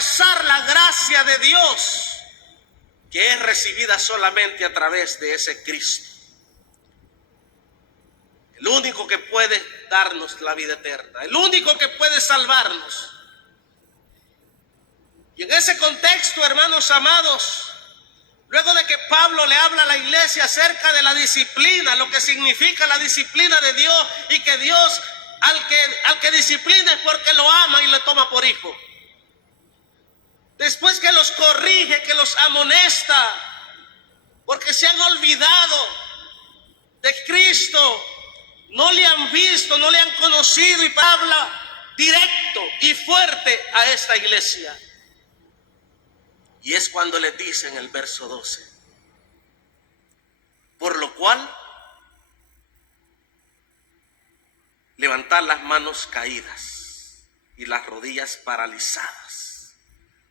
rechazar la gracia de Dios, que es recibida solamente a través de ese Cristo, el único que puede darnos la vida eterna, el único que puede salvarnos. Y en ese contexto, hermanos amados, luego de que Pablo le habla a la iglesia acerca de la disciplina, lo que significa la disciplina de Dios, y que Dios al que disciplina es porque lo ama y le toma por hijo. Después que los corrige, que los amonesta, porque se han olvidado de Cristo, no le han visto, no le han conocido, y habla directo y fuerte a esta iglesia. Y es cuando le dice en el verso 12, por lo cual, levantad las manos caídas y las rodillas paralizadas.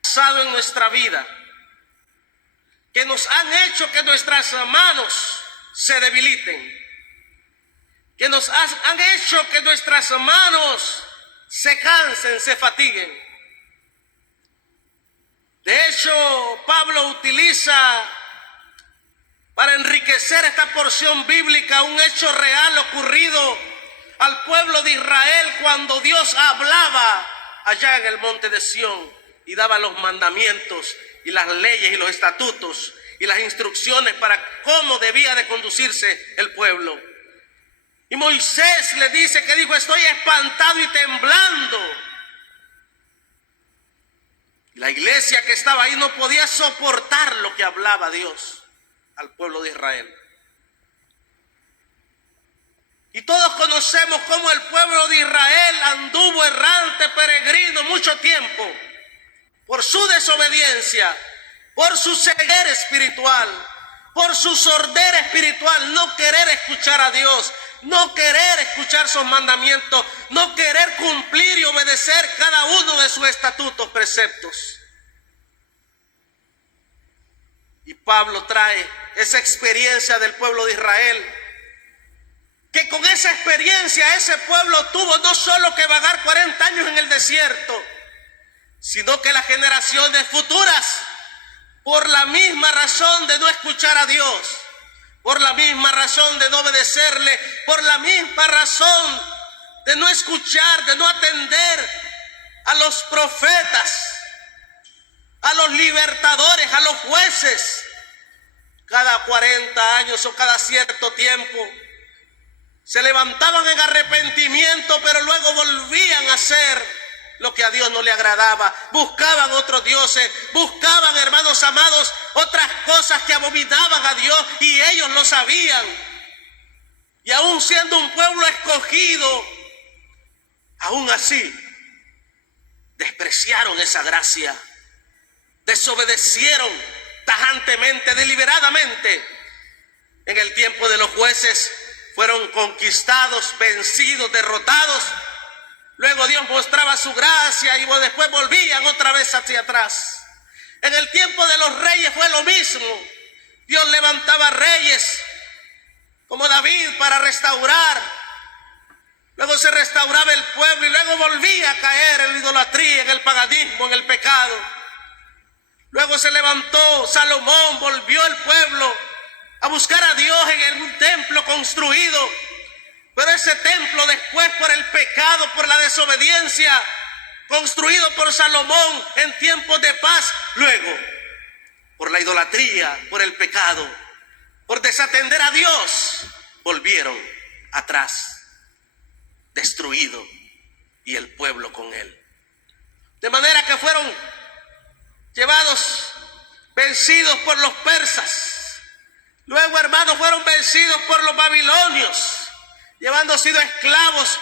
Pasado en nuestra vida, que nos han hecho que nuestras manos se debiliten, que nos han hecho que nuestras manos se cansen, se fatiguen. De hecho, Pablo utiliza para enriquecer esta porción bíblica un hecho real ocurrido al pueblo de Israel cuando Dios hablaba allá en el monte de Sión y daba los mandamientos y las leyes y los estatutos y las instrucciones para cómo debía de conducirse el pueblo. Y Moisés le dice que dijo: estoy espantado y temblando. La iglesia que estaba ahí no podía soportar lo que hablaba Dios al pueblo de Israel. Y todos conocemos cómo el pueblo de Israel anduvo errante, peregrino mucho tiempo por su desobediencia, por su ceguera espiritual, por su sordera espiritual, no querer escuchar a Dios, no querer escuchar sus mandamientos, no querer cumplir y obedecer cada uno de sus estatutos, preceptos. Y Pablo trae esa experiencia del pueblo de Israel, que con esa experiencia ese pueblo tuvo no solo que vagar 40 años en el desierto, sino que las generaciones futuras, por la misma razón de no escuchar a Dios, por la misma razón de no obedecerle, por la misma razón de no escuchar, de no atender a los profetas, a los libertadores, a los jueces, cada 40 años o cada cierto tiempo se levantaban en arrepentimiento, pero luego volvían a hacer lo que a Dios no le agradaba. Buscaban otros dioses, buscaban, hermanos amados, otras cosas que abominaban a Dios, y ellos lo sabían. Y aún siendo un pueblo escogido, aún así despreciaron esa gracia, desobedecieron tajantemente, deliberadamente. En el tiempo de los jueces fueron conquistados, vencidos, derrotados. Luego Dios mostraba su gracia y después volvían otra vez hacia atrás. En el tiempo de los reyes fue lo mismo. Dios levantaba reyes como David para restaurar. Luego se restauraba el pueblo y luego volvía a caer en la idolatría, en el paganismo, en el pecado. Luego se levantó Salomón, volvió el pueblo a buscar a Dios en un templo construido. Pero ese templo después, por el pecado, por la desobediencia, construido por Salomón en tiempos de paz, luego por la idolatría, por el pecado, por desatender a Dios, volvieron atrás, destruido, y el pueblo con él. De manera que fueron llevados, vencidos por los persas. Luego, hermanos, fueron vencidos por los babilonios, llevando sido esclavos.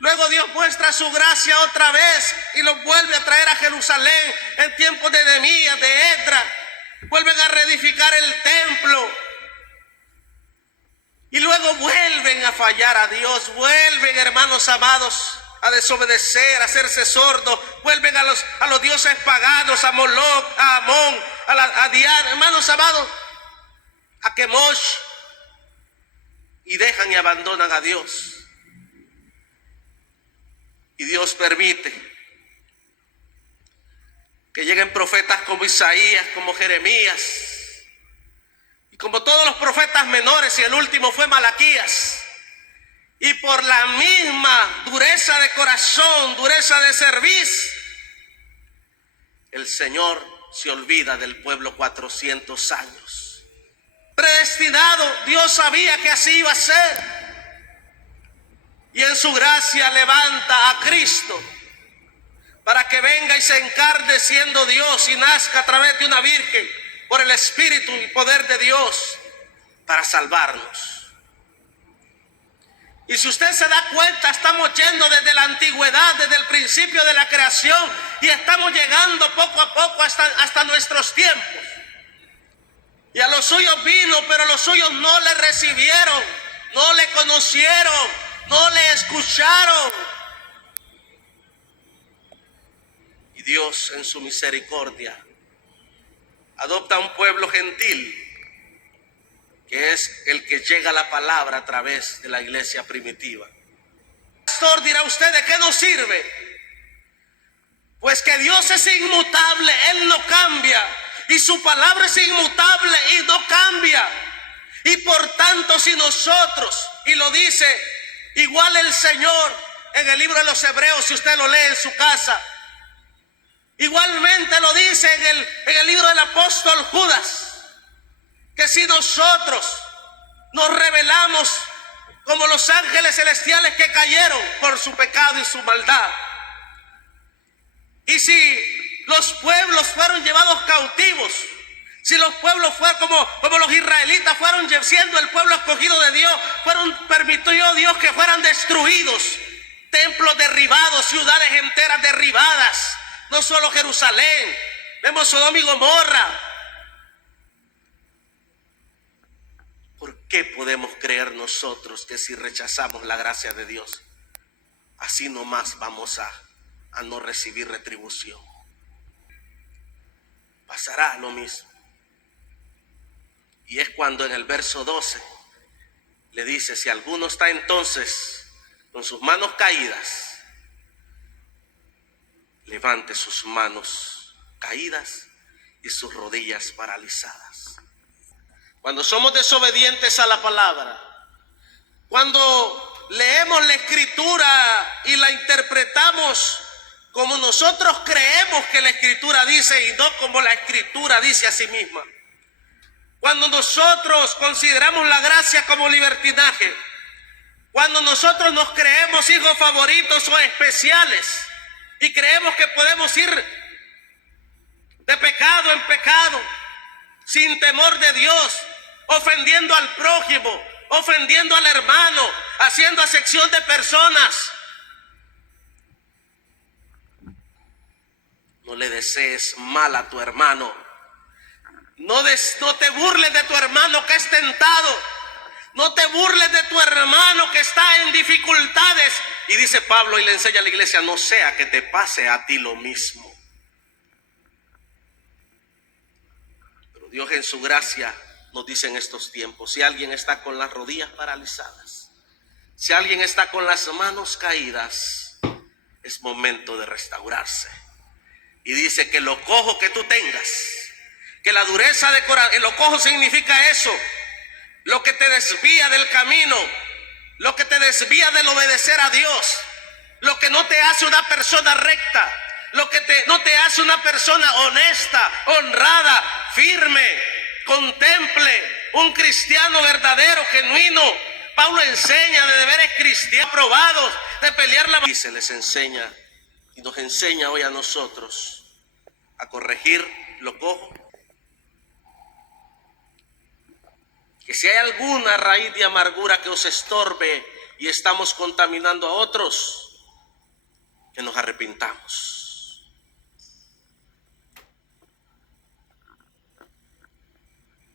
Luego Dios muestra su gracia otra vez y los vuelve a traer a Jerusalén en tiempos de Nehemías, de Esdras. Vuelven a reedificar el templo y luego vuelven a fallar a Dios. Vuelven, hermanos amados, a desobedecer, a hacerse sordos. Vuelven a los dioses paganos, a Moloch, a Amón, a Diana, hermanos amados, a Kemosh, y dejan y abandonan a Dios. Y Dios permite que lleguen profetas como Isaías, como Jeremías, y como todos los profetas menores, y el último fue Malaquías. Y por la misma dureza de corazón, dureza de cerviz, el Señor se olvida del pueblo 400 años. Predestinado, Dios sabía que así iba a ser. Y en su gracia levanta a Cristo para que venga y se encarne siendo Dios y nazca a través de una virgen por el Espíritu y poder de Dios para salvarnos. Y si usted se da cuenta, estamos yendo desde la antigüedad, desde el principio de la creación, y estamos llegando poco a poco hasta nuestros tiempos. Y a los suyos vino, pero los suyos no le recibieron, no le conocieron, no le escucharon. Y Dios en su misericordia adopta un pueblo gentil, que es el que llega a la palabra a través de la iglesia primitiva. Pastor, dirá usted, ¿de qué nos sirve? Pues que Dios es inmutable, Él no cambia, y su palabra es inmutable y no cambia. Y por tanto, si nosotros, y lo dice igual el Señor en el libro de los Hebreos, si usted lo lee en su casa, igualmente lo dice en el libro del apóstol Judas, que si nosotros nos rebelamos como los ángeles celestiales que cayeron por su pecado y su maldad, y si los pueblos fueron llevados cautivos, si los pueblos fueron como los israelitas fueron siendo el pueblo escogido de Dios, permitió Dios que fueran destruidos, templos derribados, ciudades enteras derribadas, no solo Jerusalén, vemos Sodoma y Gomorra. ¿Por qué podemos creer nosotros que si rechazamos la gracia de Dios, así nomás vamos a no recibir retribución? Pasará lo mismo. Y es cuando en el verso 12 le dice, si alguno está entonces con sus manos caídas, levante sus manos caídas y sus rodillas paralizadas. Cuando somos desobedientes a la palabra, cuando leemos la escritura y la interpretamos como nosotros creemos que la escritura dice y no como la escritura dice a sí misma, cuando nosotros consideramos la gracia como libertinaje, cuando nosotros nos creemos hijos favoritos o especiales y creemos que podemos ir de pecado en pecado sin temor de Dios, ofendiendo al prójimo, ofendiendo al hermano, haciendo acepción de personas, no le desees mal a tu hermano. No te burles de tu hermano que es tentado. No te burles de tu hermano que está en dificultades. Y dice Pablo y le enseña a la iglesia, no sea que te pase a ti lo mismo. Pero Dios en su gracia nos dice en estos tiempos, si alguien está con las rodillas paralizadas, si alguien está con las manos caídas, es momento de restaurarse. Y dice que lo cojo que tú tengas, que la dureza de corazón, lo cojo significa eso, lo que te desvía del camino, lo que te desvía del obedecer a Dios, lo que no te hace una persona recta, lo que no te hace una persona honesta, honrada, firme, contemple, un cristiano verdadero, genuino. Pablo enseña de deberes cristianos probados, de pelear la batalla. Y se les enseña y nos enseña hoy a nosotros a corregir lo cojo. Que si hay alguna raíz de amargura que os estorbe y estamos contaminando a otros, que nos arrepintamos.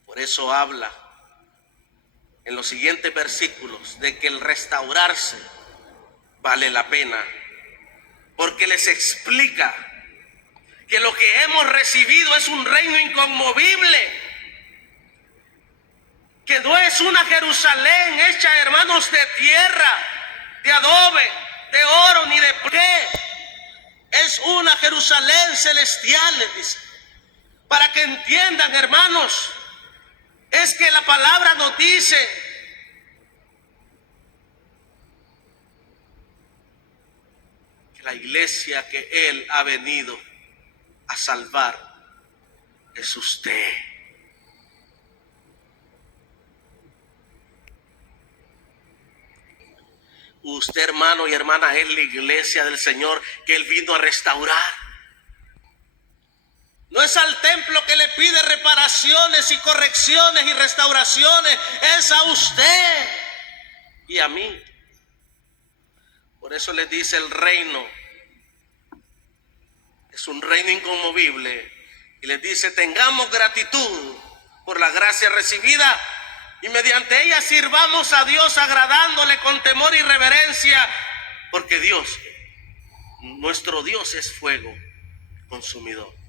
Por eso habla en los siguientes versículos de que el restaurarse vale la pena, porque les explica que lo que hemos recibido es un reino inconmovible, que no es una Jerusalén hecha, hermanos, de tierra, de adobe, de oro, ni de qué. es una Jerusalén celestial, les dice. Para que entiendan, hermanos, es que la palabra nos dice que la iglesia que Él ha venido a salvar es usted. Usted, hermano y hermana, es la iglesia del Señor que Él vino a restaurar. No es al templo que le pide reparaciones y correcciones y restauraciones, es a usted y a mí. Por eso les dice, el reino es un reino inconmovible, y les dice, tengamos gratitud por la gracia recibida y mediante ella sirvamos a Dios agradándole con temor y reverencia, porque Dios, nuestro Dios, es fuego consumidor.